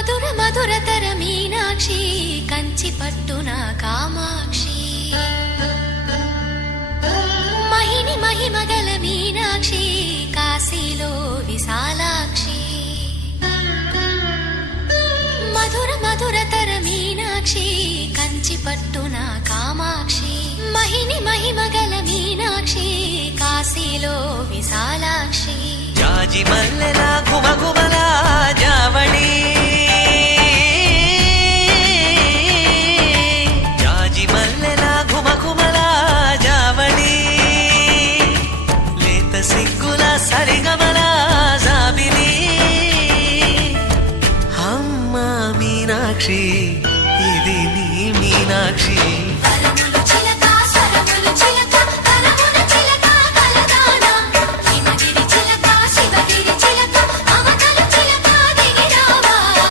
మధుర మధురతర మీనాక్షి కంచి పట్టున కామాక్షి మహిని మహిమగల మీనాక్షి కాశీలో విశాలాక్షి మధుర మధురతర మీనాక్షి కంచి పట్టున కామాక్షి మహిని మహిమగల మీనాక్షి కాశీలో విశాలాక్షి జాజి మల్లెల ఘుమఘుమల జావళి జాజి మల్లెల ఘుమఘుమల జావళి లేత సిగ్గుల సరిగమల జాబిలి అమ్మ మీనాక్షి ఇది నీ మీనాక్షి